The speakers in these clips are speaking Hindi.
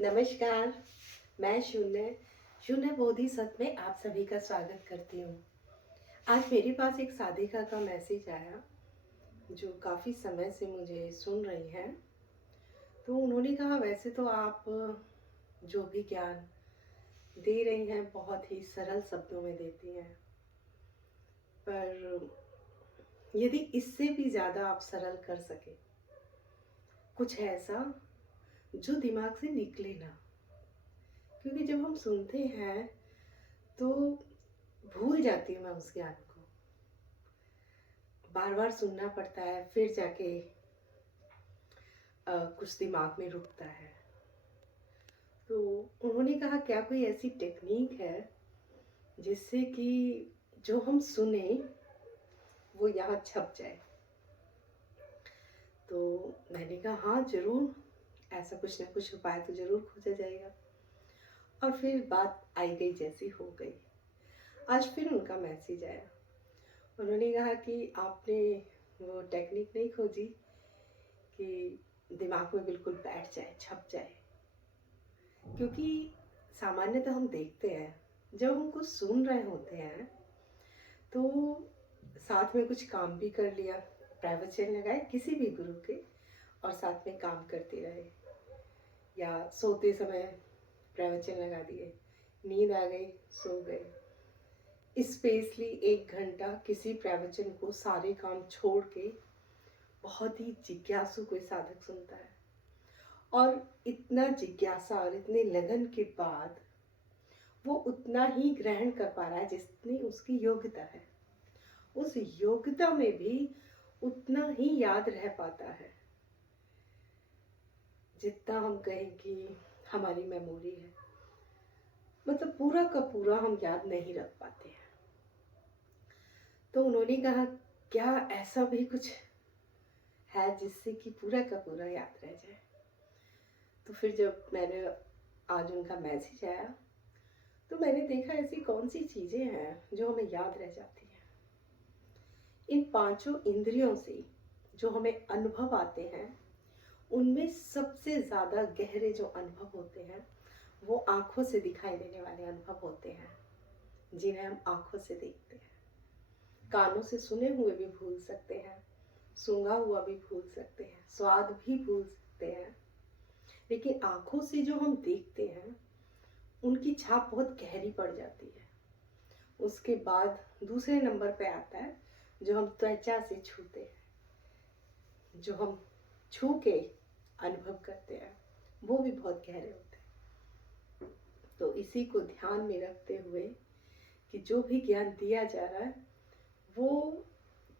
नमस्कार, मैं शून्य शून्य बोधिसत्व में आप सभी का स्वागत करती हूँ। आज मेरे पास एक साधिका का मैसेज आया, जो काफ़ी समय से मुझे सुन रही हैं। तो उन्होंने कहा वैसे तो आप जो भी ज्ञान दे रही हैं बहुत ही सरल शब्दों में देती हैं, पर यदि इससे भी ज़्यादा आप सरल कर सकें, कुछ ऐसा जो दिमाग से निकले ना, क्योंकि जब हम सुनते हैं तो भूल जाती हूँ मैं उस ज्ञान को। बार बार सुनना पड़ता है, फिर जाके कुछ दिमाग में रुकता है। तो उन्होंने कहा क्या कोई ऐसी टेक्निक है जिससे कि जो हम सुने वो यहाँ छप जाए। तो मैंने कहा हाँ ज़रूर, ऐसा कुछ ना कुछ उपाय तो ज़रूर खोजा जाएगा। और फिर बात आई गई जैसी हो गई। आज फिर उनका मैसेज आया। उन्होंने कहा कि आपने वो टेक्निक नहीं खोजी कि दिमाग में बिल्कुल बैठ जाए, छप जाए। क्योंकि सामान्यतः हम देखते हैं, जब हम कुछ सुन रहे होते हैं तो साथ में कुछ काम भी कर लिया, प्रवचन लगाए किसी भी गुरु के, और साथ में काम करते रहे, या सोते समय प्रवचन लगा दिए, नींद आ गई, सो गए। स्पेशली 1 घंटा किसी प्रवचन को सारे काम छोड़ के बहुत ही जिज्ञासु कोई साधक सुनता है, और इतना जिज्ञासा और इतने लगन के बाद वो उतना ही ग्रहण कर पा रहा है जितनी उसकी योग्यता है। उस योग्यता में भी उतना ही याद रह पाता है जितना हम कहें कि हमारी मेमोरी है। मतलब पूरा का पूरा हम याद नहीं रख पाते हैं। तो उन्होंने कहा क्या ऐसा भी कुछ है जिससे कि पूरा का पूरा याद रह जाए। तो फिर जब मैंने आज उनका मैसेज आया तो मैंने देखा ऐसी कौन सी चीज़ें हैं जो हमें याद रह जाती हैं। इन पांचों इंद्रियों से जो हमें अनुभव आते हैं, उनमें सबसे ज़्यादा गहरे जो अनुभव होते हैं वो आँखों से दिखाई देने वाले अनुभव होते हैं, जिन्हें हम आँखों से देखते हैं। कानों से सुने हुए भी भूल सकते हैं, सूंघा हुआ भी भूल सकते हैं, स्वाद भी भूल सकते हैं, लेकिन आँखों से जो हम देखते हैं उनकी छाप बहुत गहरी पड़ जाती है। उसके बाद दूसरे नंबर पे आता है जो हम त्वचा से छूते हैं, जो हम छू के अनुभव करते हैं, वो भी बहुत गहरे होते हैं। तो इसी को ध्यान में रखते हुए कि जो भी ज्ञान दिया जा रहा है वो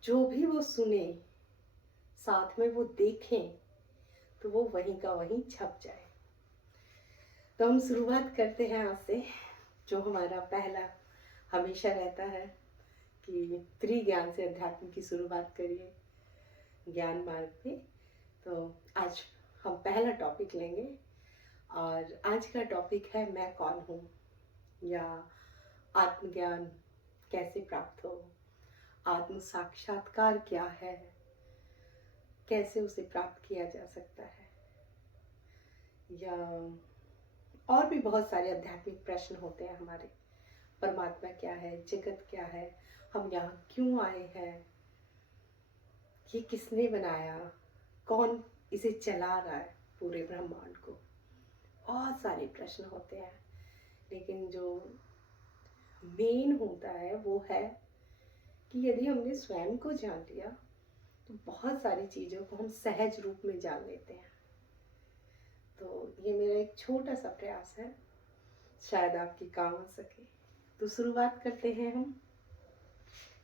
जो भी वो सुने, साथ में वो देखें, तो वो वहीं का वहीं छप जाए। तो हम शुरुआत करते हैं आज से। जो हमारा पहला हमेशा रहता है कि त्रिज्ञान से अध्यात्म की शुरुआत करिए ज्ञान मार्ग में। तो आज हम पहला टॉपिक लेंगे, और आज का टॉपिक है मैं कौन हूँ, या आत्मज्ञान कैसे प्राप्त हो, आत्म साक्षात्कार क्या है, कैसे उसे प्राप्त किया जा सकता है, या और भी बहुत सारे आध्यात्मिक प्रश्न होते हैं हमारे। परमात्मा क्या है, जगत क्या है, हम यहाँ क्यों आए हैं, ये किसने बनाया, कौन इसे चला रहा है पूरे ब्रह्मांड को। बहुत सारे प्रश्न होते हैं, लेकिन जो मेन होता है वो है कि यदि हमने स्वयं को जान लिया तो बहुत सारी चीज़ों को हम सहज रूप में जान लेते हैं। तो ये मेरा एक छोटा सा प्रयास है, शायद आपके काम आ सके। तो शुरुआत करते हैं हम।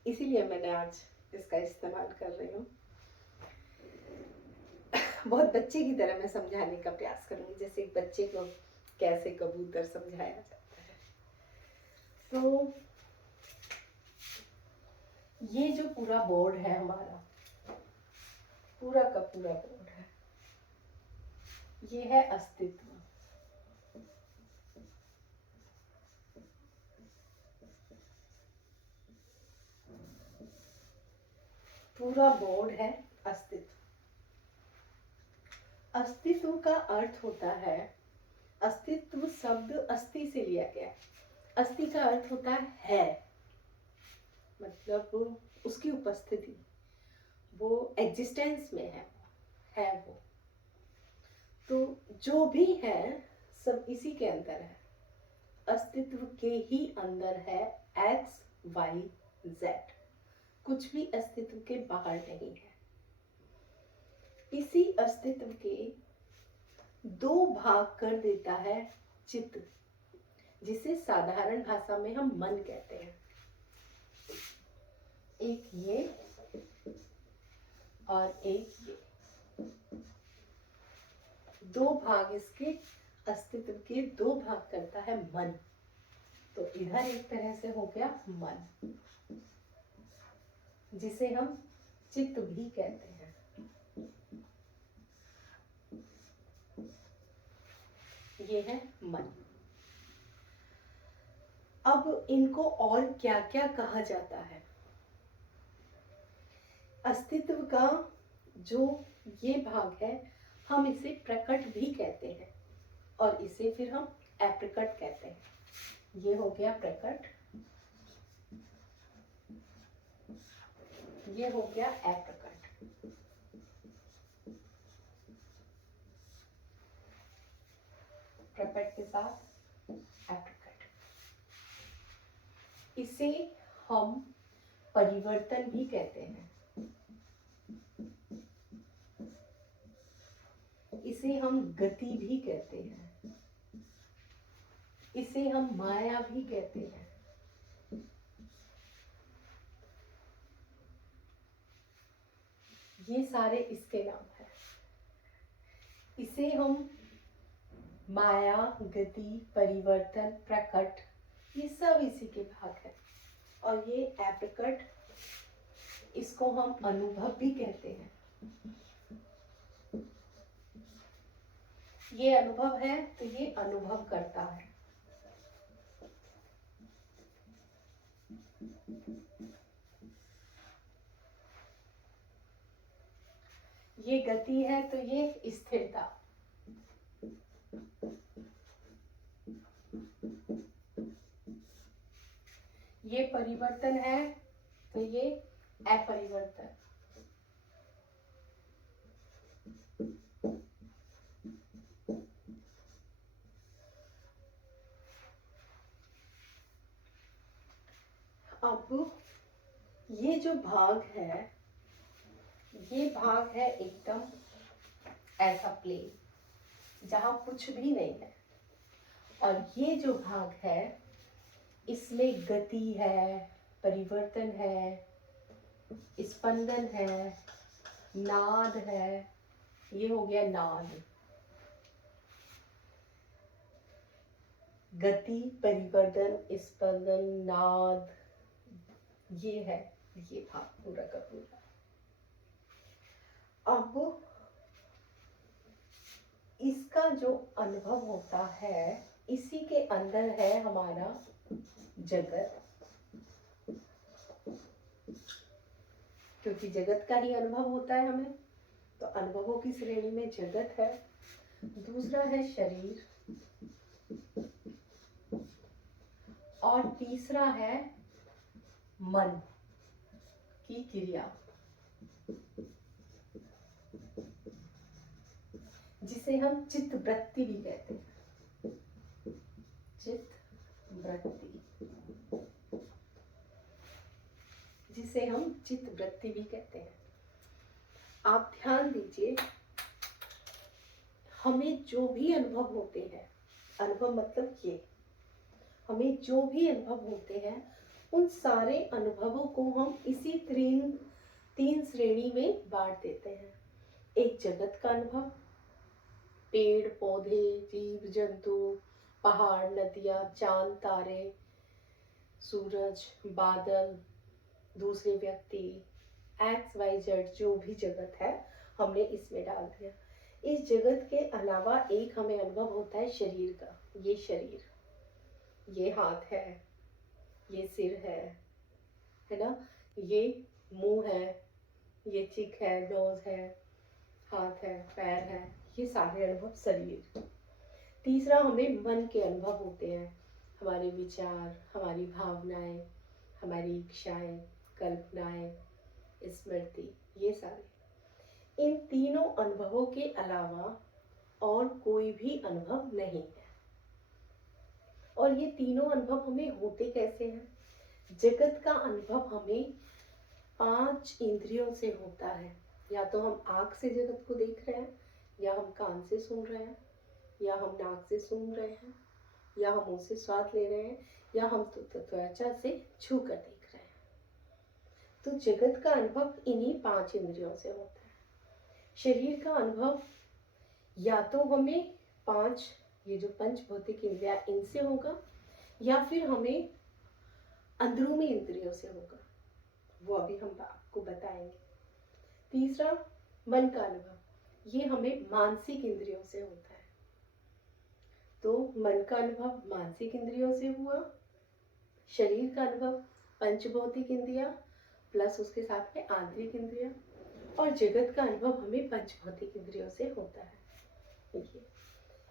इसीलिए मैंने आज इसका इस्तेमाल कर रही हूँ। बहुत बच्चे की तरह मैं समझाने का प्रयास करूँगी, जैसे एक बच्चे को कैसे कबूतर समझाया जाता है। तो ये जो पूरा बोर्ड है हमारा, पूरा का पूरा बोर्ड है, ये है अस्तित्व। पूरा बोर्ड है अस्तित्व। अस्तित्व का अर्थ होता है अस्तित्व शब्द अस्थि से लिया गया है। अस्थि का अर्थ होता है, मतलब उसकी उपस्थिति, वो एग्जिस्टेंस में है वो। तो जो भी है सब इसी के अंदर है, अस्तित्व के ही अंदर है। एक्स वाई जेड, कुछ भी अस्तित्व के बाहर नहीं है। इसी अस्तित्व के दो भाग कर देता है चित्त, जिसे साधारण भाषा में हम मन कहते हैं। एक ये और एक ये, दो भाग इसके अस्तित्व के दो भाग करता है मन। तो इधर एक तरह से हो गया मन, जिसे हम चित्त भी कहते हैं। ये है मन। अब इनको और क्या क्या कहा जाता है? अस्तित्व का जो ये भाग है, हम इसे प्रकट भी कहते हैं और इसे फिर हम अप्रकट कहते हैं। ये हो गया प्रकट, ये हो गया अप्रकट। प्रकट के साथ अप्रकट। इसे हम परिवर्तन भी कहते हैं, इसे हम गति भी कहते हैं, इसे हम माया भी कहते हैं। ये सारे इसके नाम हैं। इसे हम माया, गति, परिवर्तन, प्रकट, ये सब इसी के भाग हैं। और ये अप्रकट, इसको हम अनुभव भी कहते हैं। ये अनुभव है तो ये अनुभव करता है। ये गति है तो ये स्थिरता। ये परिवर्तन है तो ये अपरिवर्तन। अब ये जो भाग है, ये भाग है एकदम ऐसा प्लेन जहां कुछ भी नहीं है। और ये जो भाग है, इसमें गति है, परिवर्तन है, स्पंदन है, नाद है। ये हो गया नाद। गति, परिवर्तन, स्पंदन, नाद, ये है ये भाग पूरा का पूरा। अब इसका जो अनुभव होता है, इसी के अंदर है हमारा जगत, क्योंकि जगत का ही अनुभव होता है हमें, तो अनुभवों की श्रेणी में जगत है। दूसरा है शरीर, और तीसरा है मन की क्रिया, जिसे हम चित्त वृत्ति भी कहते हैं। चित्त वृत्ति, जिसे हम चित्त वृत्ति भी कहते हैं। आप ध्यान दीजिए, हमें जो भी अनुभव होते हैं, अनुभव मतलब ये, हमें जो भी अनुभव होते हैं, उन सारे अनुभवों को हम इसी तीन श्रेणी में बांट देते हैं। एक जगत का अनुभव, पेड़ पौधे, जीव जंतु, पहाड़, नदियां, चांद, तारे, सूरज, बादल, दूसरे व्यक्ति, एक्स वाई जेड, जो भी जगत है हमने इसमें डाल दिया। इस जगत के अलावा एक हमें अनुभव होता है शरीर का। ये शरीर, ये हाथ है, ये सिर है ना, ये मुंह है, ये चिक है, नोज है, हाथ है, पैर है, ये सारे अनुभव शरीर। तीसरा, हमें मन के अनुभव होते हैं, हमारे विचार, हमारी भावनाएं, हमारी इच्छाएं, कल्पनाएं, स्मृति, ये सारे। इन तीनों अनुभवों के अलावा और कोई भी अनुभव नहीं है। और ये तीनों अनुभव हमें होते कैसे हैं? जगत का अनुभव हमें 5 इंद्रियों से होता है। या तो हम आँख से जगत को देख रहे हैं, या हम कान से सुन रहे हैं, या हम नाक से सूंघ रहे हैं, या हम मुंह से स्वाद ले रहे हैं, या हम त्वचा से छू कर देख रहे हैं। तो जगत का अनुभव इन्हीं 5 इंद्रियों से होता है। शरीर का अनुभव या तो हमें 5, ये जो पंच भौतिक इंद्रियां, इनसे होगा, या फिर हमें अंदरूनी इंद्रियों से होगा। वो अभी हम आपको बताएंगे। तीसरा, मन का अनुभव, ये हमें मानसिक इंद्रियों से होता है। तो मन का अनुभव मानसिक इंद्रियों से हुआ, शरीर का अनुभव पंच भौतिक इंद्रियां प्लस उसके साथ में आंतरिक इंद्रियां, और जगत का अनुभव हमें पंच भौतिक इंद्रियों से होता है।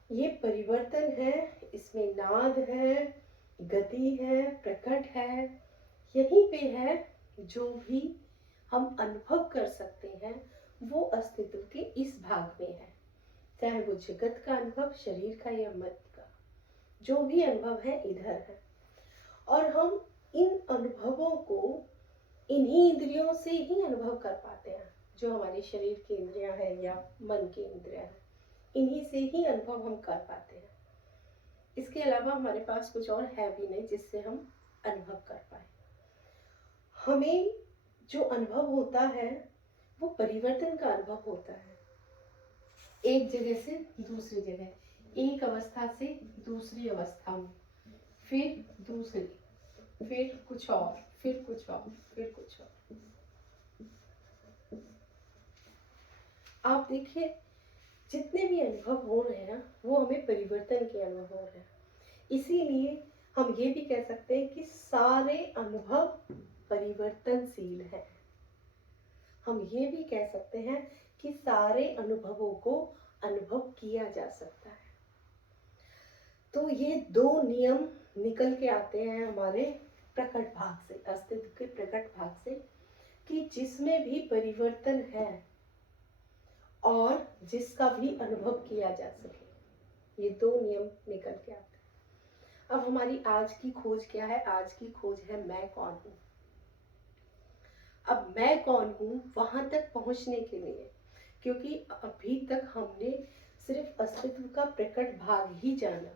ये परिवर्तन है, इसमें नाद है, गति है, प्रकट है। यहीं पे है जो भी हम अनुभव कर सकते हैं वो अस्तित्व के इस भाग में है। चाहे वो जगत का अनुभव, शरीर का या मन का, जो भी अनुभव है इधर है। और हम इन अनुभवों को इन्हीं इंद्रियों से ही अनुभव कर पाते हैं। जो हमारे शरीर की इंद्रियां हैं या मन की इंद्रियां हैं, इन्हीं से ही अनुभव हम कर पाते हैं। इसके अलावा हमारे पास कुछ और है भी नहीं जिससे हम अनुभव कर पाए। हमें जो अनुभव होता है वो परिवर्तन का अनुभव होता है, एक जगह से दूसरी जगह, एक अवस्था से दूसरी अवस्था में, फिर दूसरी, फिर कुछ और, फिर कुछ और, फिर कुछ और। आप देखिए, जितने भी अनुभव हो रहे हैं वो हमें परिवर्तन के अनुभव हो रहे हैं। इसीलिए हम ये भी कह सकते हैं कि सारे अनुभव परिवर्तनशील हैं। हम ये भी कह सकते हैं कि सारे अनुभवों को अनुभव किया जा सकता है। तो ये 2 नियम निकल के आते हैं हमारे प्रकट भाग से, अस्तित्व के प्रकट भाग से, कि जिसमें भी परिवर्तन है और जिसका भी अनुभव किया जा सके। ये 2 नियम निकल के आते हैं। अब हमारी आज की खोज क्या है? आज की खोज है मैं कौन हूँ। अब मैं कौन हूँ वहां तक पहुंचने के लिए, क्योंकि अभी तक हमने सिर्फ अस्तित्व का प्रकट भाग ही जाना,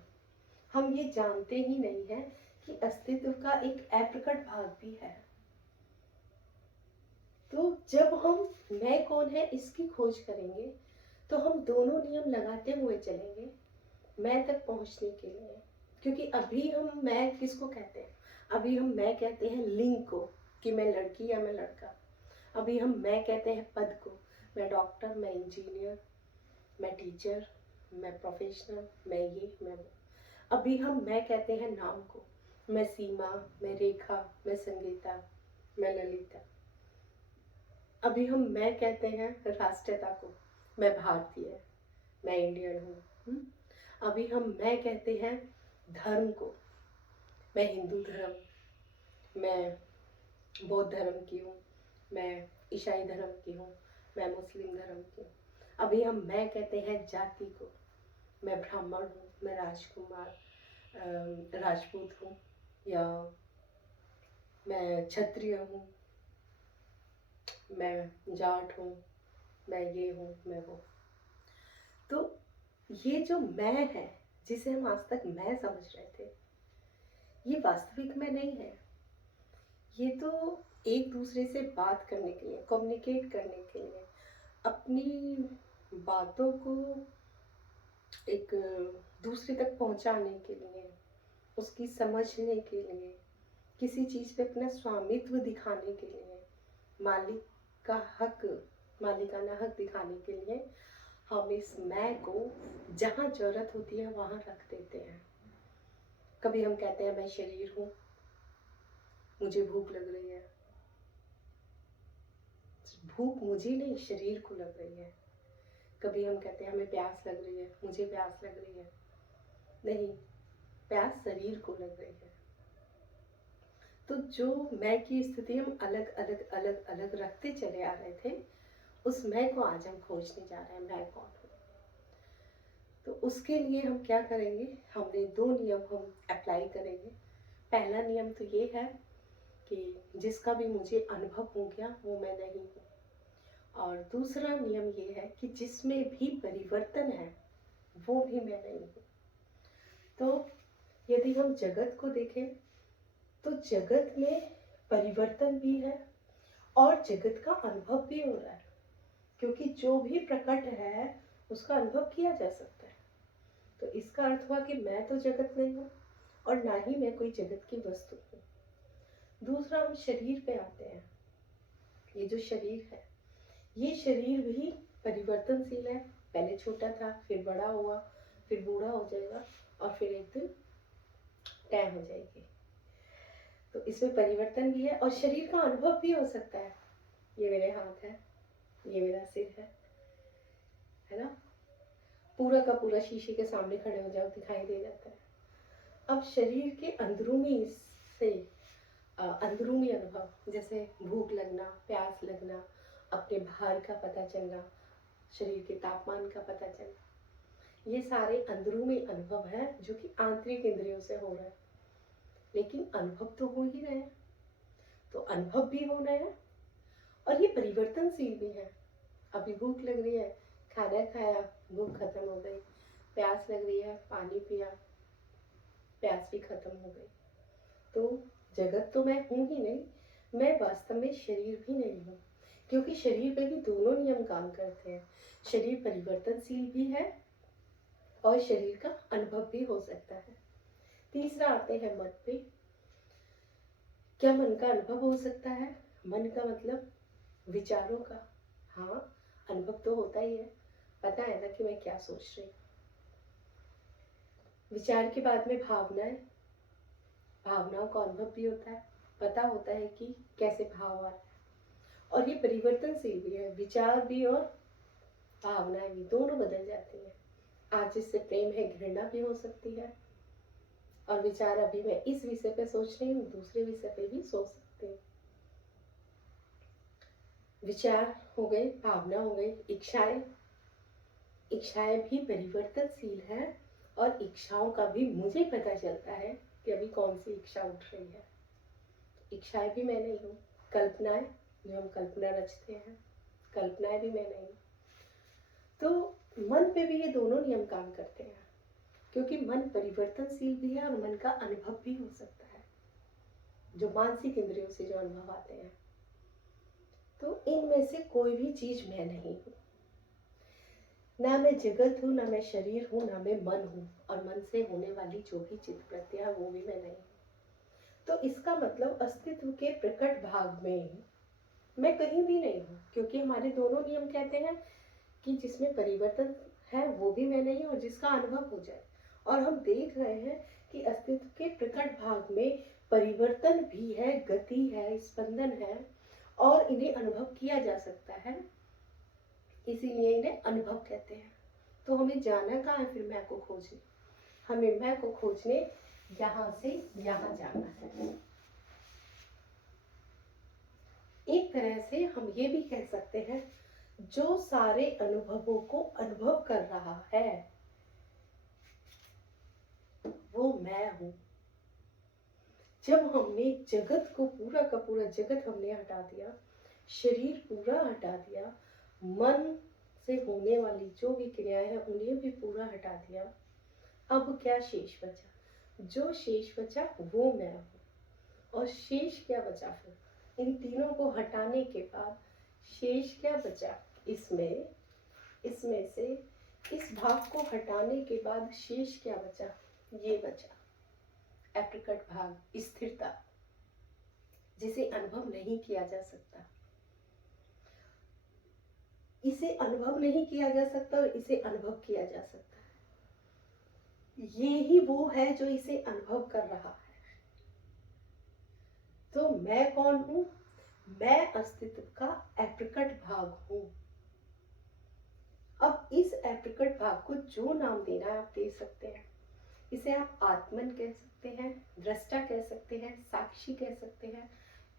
हम ये जानते ही नहीं है कि अस्तित्व का एक अप्रकट भाग भी है। तो जब हम मैं कौन है इसकी खोज करेंगे तो हम दोनों नियम लगाते हुए चलेंगे मैं तक पहुंचने के लिए। क्योंकि अभी हम मैं किसको कहते हैं? अभी हम मैं कहते हैं लिंग को, कि मैं लड़की या मैं लड़का। अभी हम मैं कहते हैं पद को, मैं डॉक्टर, मैं इंजीनियर, मैं टीचर, मैं प्रोफेशनल, मैं ये, मैं वो। अभी हम मैं कहते हैं नाम को, मैं सीमा, मैं रेखा, मैं संगीता, मैं ललिता। अभी हम मैं कहते हैं राष्ट्रीयता को, मैं भारतीय, मैं इंडियन हूँ। अभी हम मैं कहते हैं धर्म को, मैं हिंदू धर्म, मैं बौद्ध धर्म की हूँ, मैं ईसाई धर्म की हूँ, मैं मुस्लिम धर्म की हूँ। अभी हम मैं कहते हैं जाति को, मैं ब्राह्मण हूँ, मैं राजकुमार राजपूत हूँ, या मैं क्षत्रिय हूँ, मैं जाट हूँ, मैं ये हूँ, मैं वो। तो ये जो मैं है जिसे हम आज तक मैं समझ रहे थे, ये वास्तविक में नहीं है। ये तो एक दूसरे से बात करने के लिए, कम्युनिकेट करने के लिए, अपनी बातों को एक दूसरे तक पहुंचाने के लिए, उसकी समझने के लिए, किसी चीज़ पे अपना स्वामित्व दिखाने के लिए, मालिक का हक, मालिकाना हक दिखाने के लिए हम इस मैं को जहाँ जरूरत होती है वहाँ रख देते हैं। कभी हम कहते हैं मैं शरीर हूँ, मुझे भूख लग रही है। भूख मुझे नहीं, शरीर को लग रही है। कभी हम कहते हैं हमें प्यास लग रही है, मुझे प्यास लग रही है। नहीं, प्यास शरीर को लग रही है। तो जो मैं की स्थिति हम अलग अलग अलग अलग रखते चले आ रहे थे, उस मैं को आज हम खोजने जा रहे हैं, मैं कौन हूँ। तो उसके लिए हम क्या करेंगे, हमने 2 नियम हम अप्लाई करेंगे। पहला नियम तो ये है कि जिसका भी मुझे अनुभव हो गया वो मैं नहीं हूँ। और दूसरा नियम ये है कि जिसमें भी परिवर्तन है वो भी मैं नहीं हूँ। तो यदि हम जगत को देखें तो जगत में परिवर्तन भी है और जगत का अनुभव भी हो रहा है, क्योंकि जो भी प्रकट है उसका अनुभव किया जा सकता है। तो इसका अर्थ हुआ कि मैं तो जगत नहीं हूँ और ना ही मैं कोई जगत की वस्तु हूँ। दूसरा, हम शरीर पे आते हैं। ये जो शरीर है, ये शरीर भी परिवर्तनशील है। पहले छोटा था, फिर बड़ा हुआ, फिर बूढ़ा हो जाएगा और फिर एक दिन तय हो जाएगी। तो इसमें परिवर्तन भी है और शरीर का अनुभव भी हो सकता है। ये मेरे हाथ है, ये मेरा सिर है ना। पूरा का पूरा शीशे के सामने खड़े हो जाओ, दिखाई दे जाता है। अब शरीर के अंदरूनी से अंदरूनी अनुभव, जैसे भूख लगना, प्यास लगना, अपने भार का पता चलना, शरीर के तापमान का पता चलना, ये सारे अंदरूनी अनुभव हैं जो कि आंतरिक इंद्रियों से हो रहा है। लेकिन अनुभव तो हो ही रहे हैं, तो अनुभव भी हो रहे हैं और ये परिवर्तनशील भी है। अभी भूख लग रही है, खाना खाया, भूख खत्म हो गई। प्यास लग रही है, पानी पिया, प्यास भी खत्म हो गई। तो जगत तो मैं हूँ ही नहीं, मैं वास्तव में शरीर भी नहीं हूँ, क्योंकि शरीर पे भी दोनों नियम काम करते हैं। शरीर परिवर्तनशील भी है और शरीर का अनुभव भी हो सकता है। तीसरा आते हैं मन पे। क्या मन का अनुभव हो सकता है? मन का मतलब विचारों का। हाँ, अनुभव तो होता ही है, पता है ना कि मैं क्या सोच रही हूँ। विचार के बाद में भावनाएं, भावनाओं का अनुभव भी होता है, पता होता है कि कैसे भाव आ रहा है। और ये परिवर्तनशील भी है, विचार भी और भावनाएं भी दोनों बदल जाती हैं। आज जिससे प्रेम है, घृणा भी हो सकती है। और विचार अभी मैं इस विषय पे सोच रही हूँ, दूसरे विषय पे भी सोच सकती हूँ। विचार हो गए, भावना हो गई, इच्छाएं। इच्छाएं भी परिवर्तनशील है और इच्छाओं का भी मुझे पता चलता है कि अभी कौन सी इच्छा उठ रही है। इच्छाएं भी मैं नहीं हूँ। कल्पनाएं, जो हम कल्पना रचते हैं, कल्पनाएं भी मैं नहीं हूँ। तो मन पे भी ये दोनों नियम काम करते हैं, क्योंकि मन परिवर्तनशील भी है और मन का अनुभव भी हो सकता है, जो मानसिक इंद्रियों से जो अनुभव आते हैं। तो इनमें से कोई भी चीज मैं नहीं हूँ। ना मैं जगत हूँ, ना मैं शरीर हूँ, ना मैं मन हूँ, और मन से होने वाली जो भी चित्त वृत्तियां है वो भी मैं नहीं हूँ। तो इसका मतलब अस्तित्व के प्रकट भाग में मैं कहीं भी नहीं हूँ, क्योंकि हमारे दोनों नियम कहते हैं कि जिसमें परिवर्तन है वो भी मैं नहीं, और जिसका अनुभव हो जाए। और हम देख रहे हैं कि अस्तित्व के प्रकट भाग में परिवर्तन भी है, गति है, स्पंदन है, और इन्हें अनुभव किया जा सकता है, इसीलिए इन्हें अनुभव कहते हैं। तो हमें जाना कहाँ है फिर मैं को खोजने? हमें मैं को खोजने यहाँ से यहाँ जाना है। एक तरह से हम ये भी कह सकते हैं, जो सारे अनुभवों को अनुभव कर रहा है वो मैं हूँ। जब हमने जगत को, पूरा का पूरा जगत हमने हटा दिया, शरीर पूरा हटा दिया, मन से होने वाली जो भी क्रियाएं हैं उन्हें भी पूरा हटा दिया, अब क्या शेष बचा? जो शेष बचा वो मैं हूँ। और शेष क्या बचा फिर? इन तीनों को हटाने के बाद शेष क्या बचा? इसमें से इस भाग को हटाने के बाद शेष क्या बचा? ये बचा अप्रकट भाग, स्थिरता, जिसे अनुभव नहीं किया जा सकता। इसे अनुभव नहीं किया जा सकता और इसे अनुभव किया जा सकता है। ये ही वो है जो इसे अनुभव कर रहा है। तो मैं कौन हूं? मैं अस्तित्व का अप्रकट भाग हूं। अब इस अप्रकट भाग को जो नाम देना है आप दे सकते हैं, इसे आप आत्मन कह सकते हैं, दृष्टा कह सकते हैं, साक्षी कह सकते हैं,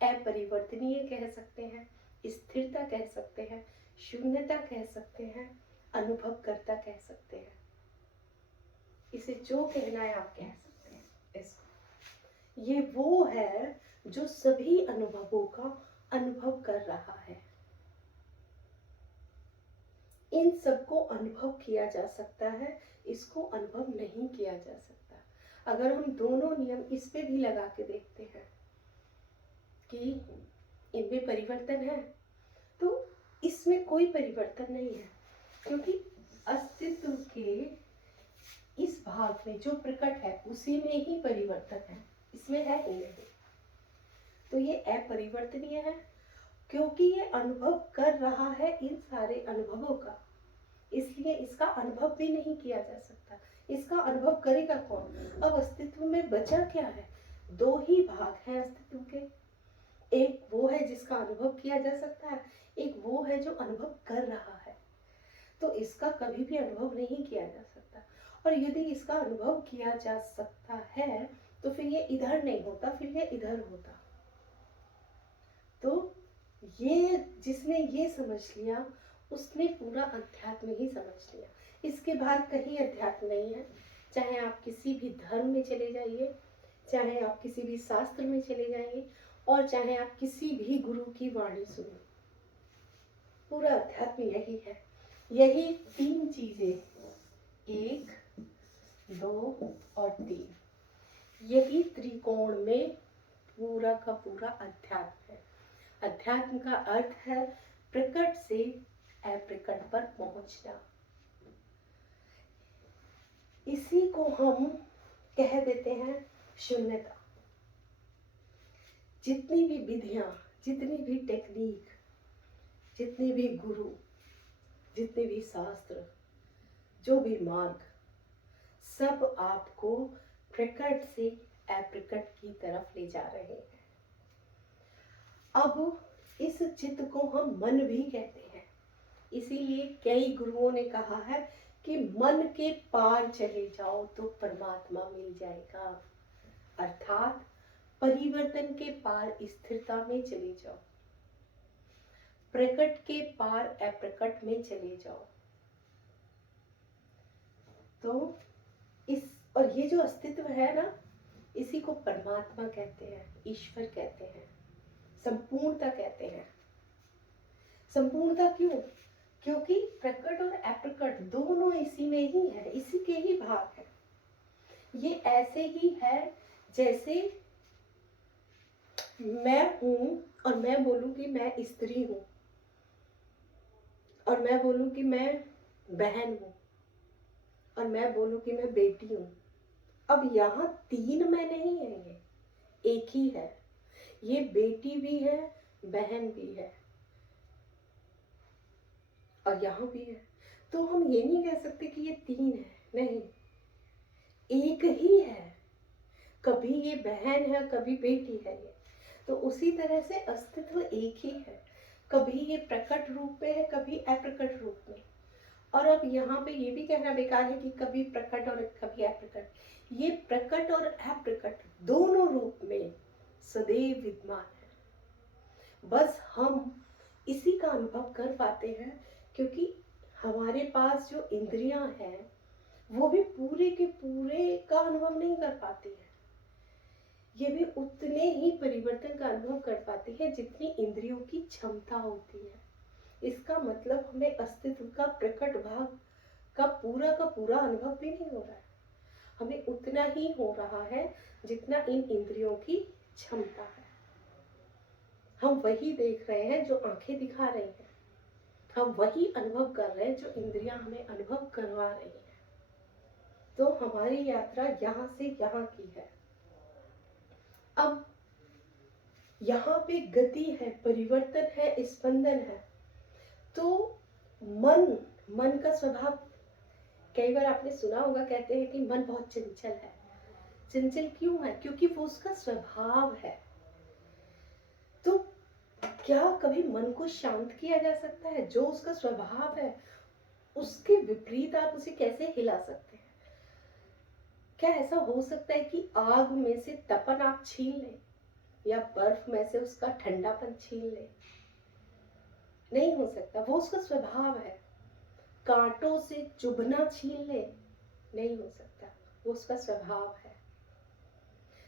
अपरिवर्तनीय कह सकते हैं, स्थिरता कह सकते हैं, शून्यता कह सकते हैं, अनुभवकर्ता कह सकते हैं। इसे जो कहना है आप कह सकते हैं इसको। ये वो है जो सभी अनुभवों का अनुभव कर रहा है। इन सबको अनुभव किया जा सकता है, इसको अनुभव नहीं किया जा सकता। अगर हम दोनों नियम इस पे भी लगा के देखते हैं कि इनमें परिवर्तन है, तो इसमें कोई परिवर्तन नहीं है, क्योंकि अस्तित्व के इस भाग में जो प्रकट है उसी में ही परिवर्तन है, इसमें है ही नहीं। तो ये अपरिवर्तनीय है, क्योंकि ये अनुभव कर रहा है इन सारे अनुभवों का, इसलिए इसका अनुभव भी नहीं किया जा सकता। इसका अनुभव करेगा कौन? अब अस्तित्व में बचा क्या है? दो ही भाग हैं अस्तित्व के। एक वो है जिसका अनुभव किया जा सकता है, एक वो है जो अनुभव कर रहा है। तो इसका कभी भी अनुभव नहीं किया जा सकता। और यदि इसका अनुभव किया जा सकता है तो फिर ये इधर नहीं होता, फिर ये इधर होता। तो ये जिसने ये समझ लिया उसने पूरा अध्यात्म ही समझ लिया। इसके बाहर कहीं अध्यात्म नहीं है। चाहे आप किसी भी धर्म में चले जाइए, चाहे आप किसी भी शास्त्र में चले जाइए, और चाहे आप किसी भी गुरु की वाणी सुनो, पूरा अध्यात्म यही है। यही तीन चीजें, 1, 2 और 3, यही त्रिकोण में पूरा का पूरा अध्यात्म है। अध्यात्म का अर्थ है प्रकट से अप्रकट पर पहुंचना। इसी को हम कह देते हैं शून्यता। जितनी भी विधियां, जितनी भी टेक्निक, जितने भी गुरु, जितने भी शास्त्र, जो भी मार्ग, सब आपको प्रकट से अप्रकट की तरफ ले जा रहे हैं। अब इस चित्त को हम मन भी कहते हैं। इसीलिए कई गुरुओं ने कहा है कि मन के पार चले जाओ तो परमात्मा मिल जाएगा। अर्थात परिवर्तन के पार स्थिरता में चले जाओ, प्रकट के पार अप्रकट में चले जाओ। तो इस और ये जो अस्तित्व है ना, इसी को परमात्मा कहते हैं, ईश्वर कहते हैं, संपूर्णता कहते हैं। संपूर्णता क्यों? क्योंकि प्रकट और अप्रकट दोनों इसी में ही है, इसी के ही भाग है। ये ऐसे ही है जैसे मैं हूं और मैं बोलूं कि मैं स्त्री हूं, और मैं बोलूं कि मैं बहन हूं, और मैं बोलूं कि मैं बेटी हूं। अब यहाँ 3 मैं नहीं है, ये एक ही है। ये बेटी भी है, बहन भी है, और यहाँ भी है। तो हम ये नहीं कह सकते कि ये 3 है, नहीं, एक ही है। कभी ये बहन है, कभी बेटी है। ये तो उसी तरह से अस्तित्व एक ही है। कभी ये प्रकट रूप में है, कभी अप्रकट रूप में। और अब यहाँ पे ये भी कहना बेकार है कि कभी प्रकट और कभी अप्रकट। ये प्रकट और अप्रकट दोनों रूप में सदैव विद्यमान है। बस हम इसी का अनुभव कर पाते हैं क्योंकि हमारे पास जो इंद्रियां हैं वो भी पूरे के पूरे का अनुभव नहीं कर पाती है। ये भी उतने ही परिवर्तन का अनुभव कर पाती है जितनी इंद्रियों की क्षमता होती है। इसका मतलब हमें अस्तित्व का प्रकट भाग का पूरा अनुभव भी नहीं हो रहा है। हमें उतना ही हो रहा है जितना इन इंद्रियों की क्षमता है। हम वही देख रहे हैं जो आंखें दिखा रही हैं, हम वही अनुभव कर रहे हैं जो इंद्रियां हमें अनुभव करवा रही हैं। तो हमारी यात्रा यहाँ से यहाँ की है। अब यहाँ पे गति है, परिवर्तन है, स्पंदन है। तो मन का स्वभाव, कई बार आपने सुना होगा, कहते हैं कि मन बहुत चंचल है। चंचल क्यों है? क्योंकि वो उसका स्वभाव है। तो क्या कभी मन को शांत किया जा सकता है? जो उसका स्वभाव है उसके विपरीत आप उसे कैसे हिला सकते हैं? क्या ऐसा हो सकता है कि आग में से तपन आप छीन लें या बर्फ में से उसका ठंडापन छीन लें? नहीं हो सकता, वो उसका स्वभाव है। कांटों से चुभना छीन ले, नहीं हो सकता, वो उसका स्वभाव है।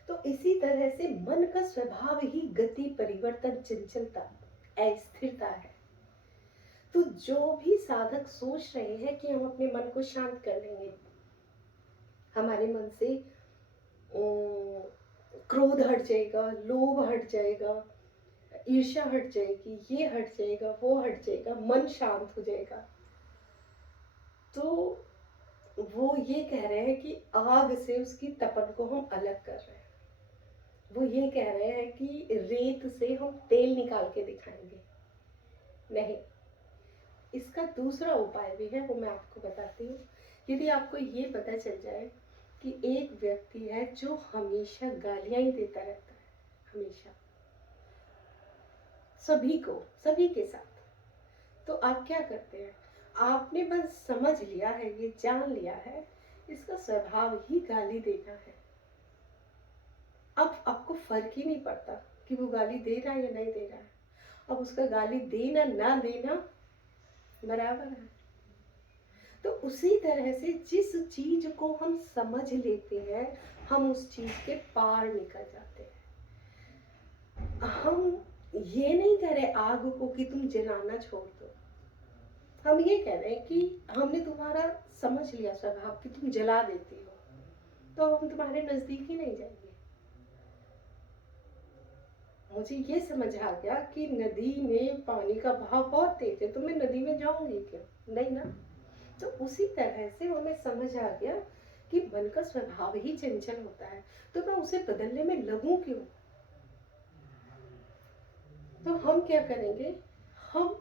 तो इसी तरह से मन का स्वभाव ही गति, परिवर्तन, चंचलता, अस्थिरता है। तो जो भी साधक सोच रहे हैं कि हम अपने मन को शांत कर लेंगे, हमारे मन से क्रोध हट जाएगा, लोभ हट जाएगा, ईर्ष्या हट जाएगी, ये हट जाएगा, वो हट जाएगा, मन शांत हो जाएगा, तो वो ये कह रहे हैं कि आग से उसकी तपन को हम अलग कर रहे हैं। वो ये कह रहे हैं कि रेत से हम तेल निकाल के दिखाएंगे। नहीं, इसका दूसरा उपाय भी है, वो मैं आपको बताती हूँ। यदि आपको ये पता चल जाए कि एक व्यक्ति है जो हमेशा गालियां ही देता रहता है, हमेशा सभी को, सभी के साथ, तो आप क्या करते हैं? आपने बस समझ लिया है, ये जान लिया है, इसका स्वभाव ही गाली देना है। अब आपको फर्क ही नहीं पड़ता कि वो गाली दे रहा है या नहीं दे रहा है। अब उसका गाली देना ना देना बराबर है। तो उसी तरह से जिस चीज को हम समझ लेते हैं, हम उस चीज के पार निकल जाते हैं। हम ये नहीं कह रहे आग को कि तुम जलाना छोड़ दो, हम ये कह रहे हैं कि हमने तुम्हारा समझ लिया स्वभाव कि तुम जला देती हो, तो हम तुम्हारे नजदीक ही नहीं जाएंगे। मुझे ये समझ आ गया कि नदी में पानी का बहाव बहुत तेज है, तो मैं नदी में जाऊंगी क्यों? नहीं ना। तो उसी तरह से हमें समझ आ गया कि मन का स्वभाव ही चंचल होता है, तो मैं उसे बदलने में लगूं क्यों? तो हम क्या करेंगे, हम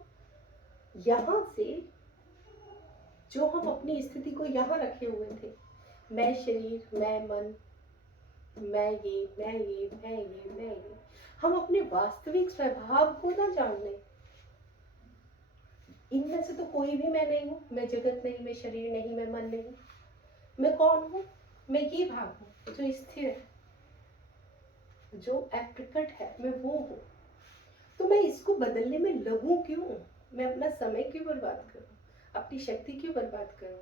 यहाँ से जो हम अपनी स्थिति को यहाँ रखे हुए थे, मैं शरीर, मैं मन, मैं ये, मैं ये, मैं ये, मैं ये, हम अपने वास्तविक स्वभाव को ना जान लें। इनमें से तो कोई भी मैं नहीं हूँ, मैं जगत नहीं, मैं शरीर नहीं, मैं मन नहीं। मैं कौन हूँ? मैं ये भाग हूँ जो स्थिर है, जो अप्रकट है, मैं वो हूँ। तो मैं इसको बदलने में लगूं क्यों? मैं अपना समय क्यों बर्बाद करूं, अपनी शक्ति क्यों बर्बाद करूं?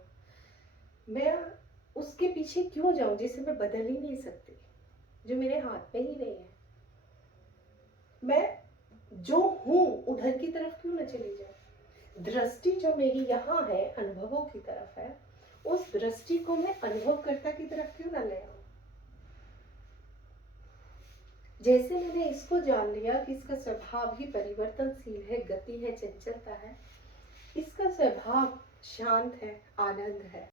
मैं उसके पीछे क्यों जाऊं जिसे मैं बदल ही नहीं सकती, जो मेरे हाथ में ही नहीं है? मैं जो हूं उधर की तरफ क्यों न चली जाऊं? दृष्टि जो मेरी यहाँ है, अनुभवों की तरफ है, उस दृष्टि को मैं अनुभवकर्ता की तरफ क्यों न ले आऊं? जैसे मैंने इसको जान लिया कि इसका स्वभाव ही परिवर्तनशील है, गति है, चंचलता है, इसका स्वभाव शांत है, आनंद है,